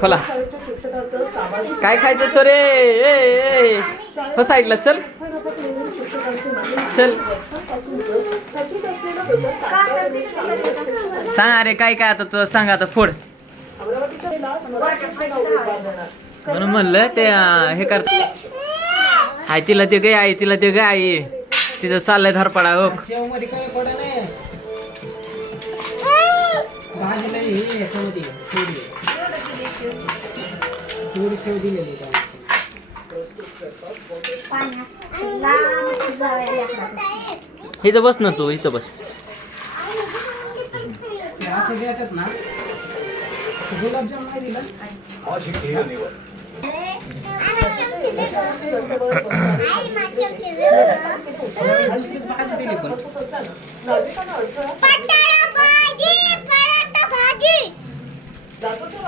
खोला. काय खायचं सो रे ए, हो साईडला चल. चल. सांग अरे काय काय आता तुला सांग आता फोड. म्हणून म्हणलं ते हे कर. हाय तिला ते गाय आई तिला ते गाय आई. तिथं चाललंय धरपडा हो भाजीला हे याच्यामध्ये थोडी थोडी शेव दिलेली का इथं बस ना तू इथं बस. असं ना गुलाबजाम नाही दिला. दुसरीच भाजी दिली पण.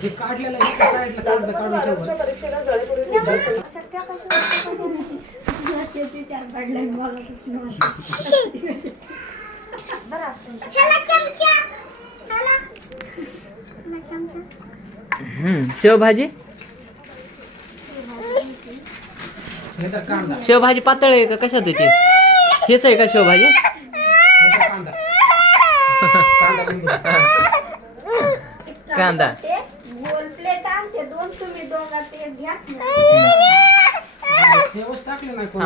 जे काढलेलं आहे कागद काढून शेवभाजी? हे तर कांदा. शेवभाजी पातळ आहे का? कशात आहे ती? हेच आहे का शेवभाजी कांदा. कांदा पण दिला. कांदा गोल प्लेट आणते दोन तुम्ही दोघात एक घ्या. शेवच टाकले नाही कोणी